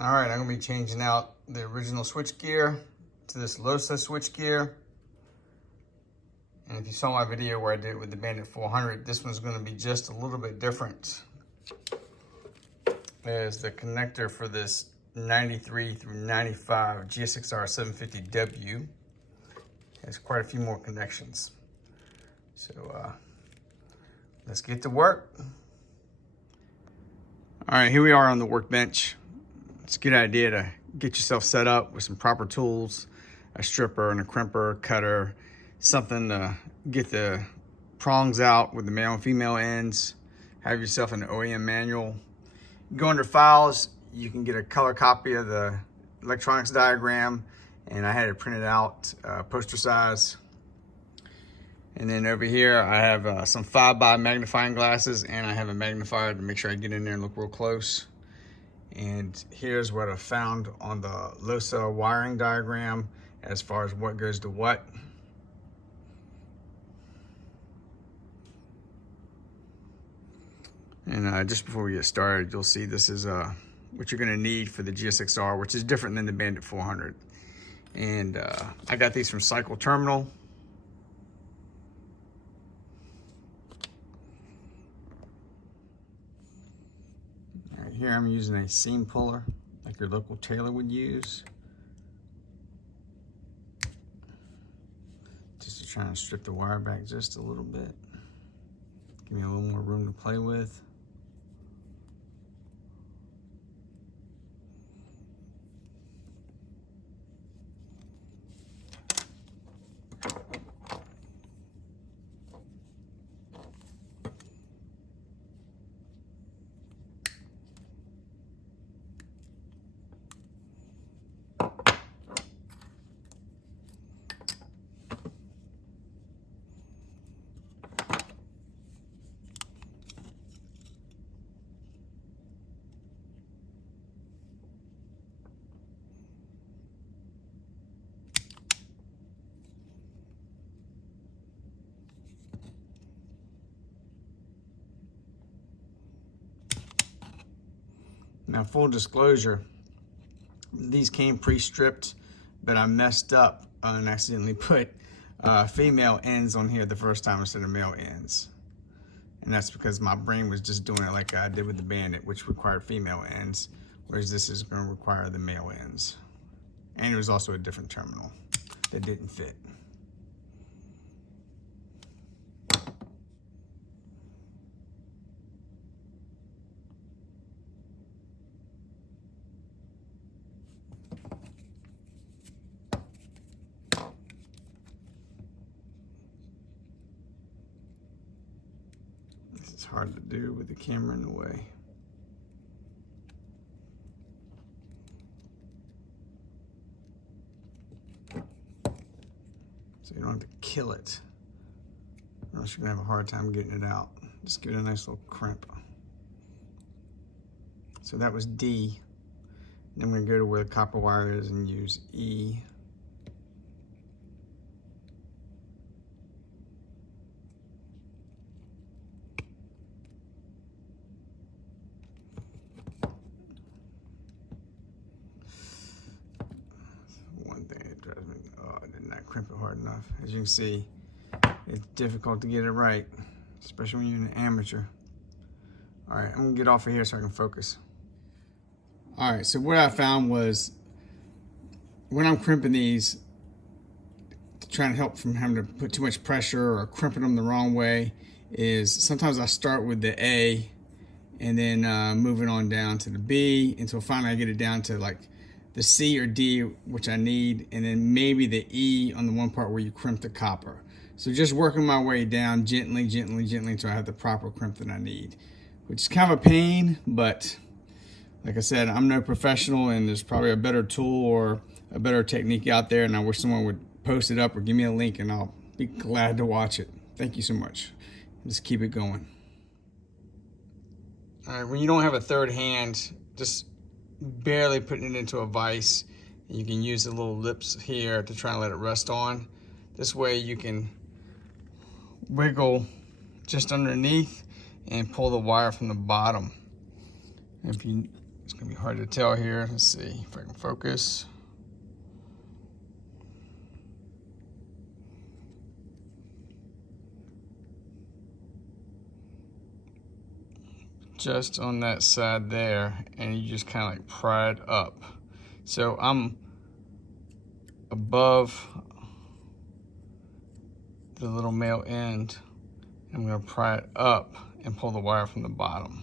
All right, I'm gonna be changing out the original switchgear to this Lossa switchgear. And if you saw my video where I did it with the Bandit 400, this one's gonna be just a little bit different. There's the connector for this 93 through 95 GSXR750w. There's quite a few more connections. So let's get to work. All right, here we are on the workbench. It's a good idea to get yourself set up with some proper tools, a stripper and a crimper, cutter, something to get the prongs out with the male and female ends. Have yourself an OEM manual. Go under files, you can get a color copy of the electronics diagram, and I had it printed out poster size. And then over here I have some 5x magnifying glasses, and I have a magnifier to make sure I get in there and look real close. And here's what I found on the Lossa wiring diagram as far as what goes to what. And just before we get started, you'll see this is what you're gonna need for the GSXR, which is different than the Bandit 400. And I got these from Cycle Terminal. Here I'm using a seam puller like your local tailor would use. Just to try and strip the wire back just a little bit. Give me a little more room to play with. Now, full disclosure, these came pre-stripped, but I messed up and accidentally put female ends on here the first time instead of male ends. And that's because my brain was just doing it like I did with the Bandit, which required female ends, whereas this is going to require the male ends. And it was also a different terminal that didn't fit. It's hard to do with the camera in the way. So you don't have to kill it, or else you're gonna have a hard time getting it out. Just give it a nice little crimp. So that was D. Then we're gonna go to where the copper wire is and use E. Crimp it hard enough. As you can see, it's difficult to get it right, especially when you're an amateur. All right, I'm gonna get off of here so I can focus. All right, so what I found was when I'm crimping these, trying to help from having to put too much pressure or crimping them the wrong way, is sometimes I start with the A and then moving on down to the B until finally I get it down to like the C or D, which I need, and then maybe the E on the one part where you crimp the copper. So just working my way down gently, gently, gently until I have the proper crimp that I need, which is kind of a pain, but like I said, I'm no professional, and there's probably a better tool or a better technique out there, and I wish someone would post it up or give me a link, and I'll be glad to watch it. Thank you so much. Just keep it going. All right, when you don't have a third hand, just barely putting it into a vise. You can use the little lips here to try and let it rest on. This way you can wiggle just underneath and pull the wire from the bottom. If you It's gonna be hard to tell here. Let's see if I can focus. Just on that side there, and you just kind of like pry it up. So I'm above the little male end. I'm gonna pry it up and pull the wire from the bottom.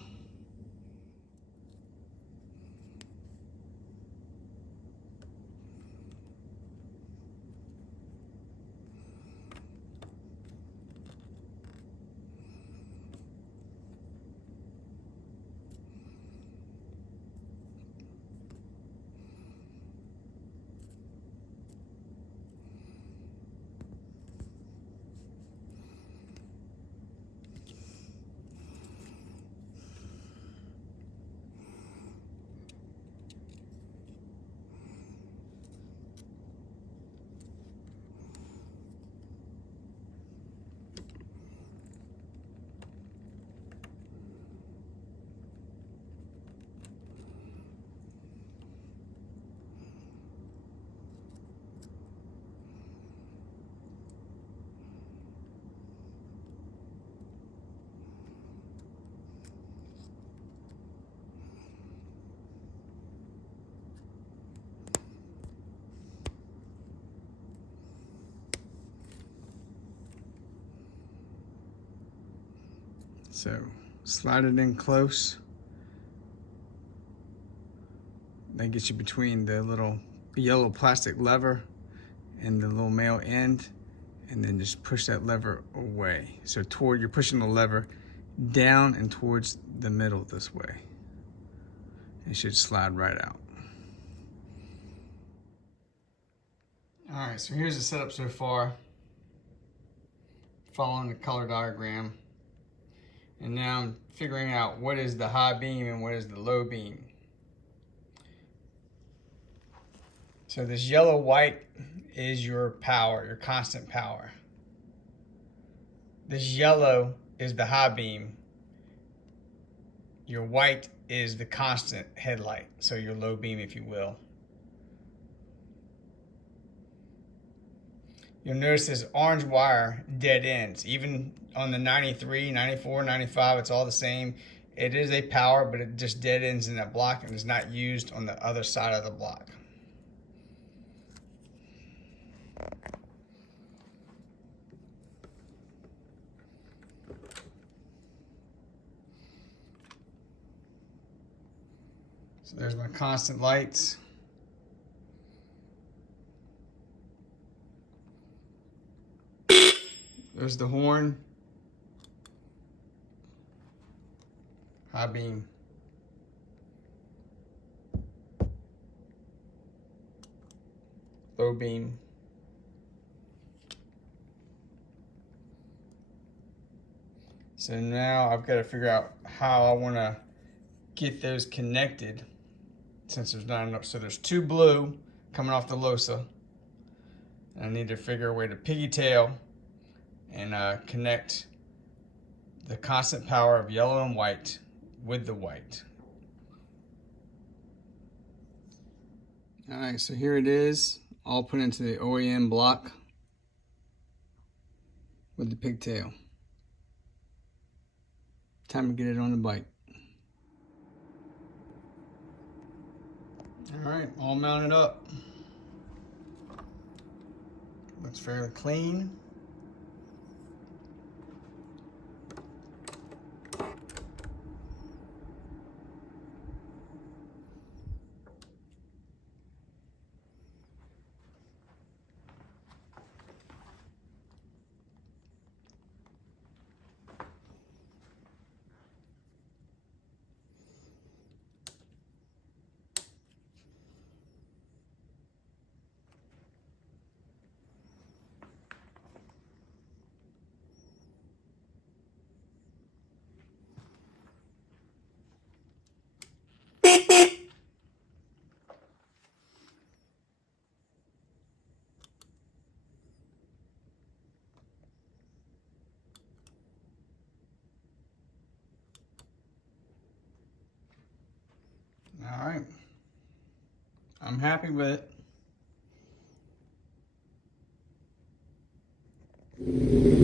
So slide it in close. That gets you between the little yellow plastic lever and the little male end, and then just push that lever away. So you're pushing the lever down and towards the middle this way. It should slide right out. All right, so here's the setup so far, following the color diagram. And now I'm figuring out what is the high beam and what is the low beam. So this yellow-white is your power, your constant power. This yellow is the high beam. Your white is the constant headlight, so your low beam, if you will. You'll notice this orange wire dead ends. Even on the 93, 94, 95, it's all the same. It is a power, but it just dead ends in that block and is not used on the other side of the block. So there's my constant lights. There's the horn. High beam. Low beam. So now I've got to figure out how I want to get those connected, since there's not enough. So there's two blue coming off the Lossa. And I need to figure a way to pigtail and connect the constant power of yellow and white with the white. All right, so here it is, all put into the OEM block with the pigtail. Time to get it on the bike. All right, all mounted up. Looks fairly clean. I'm happy with it.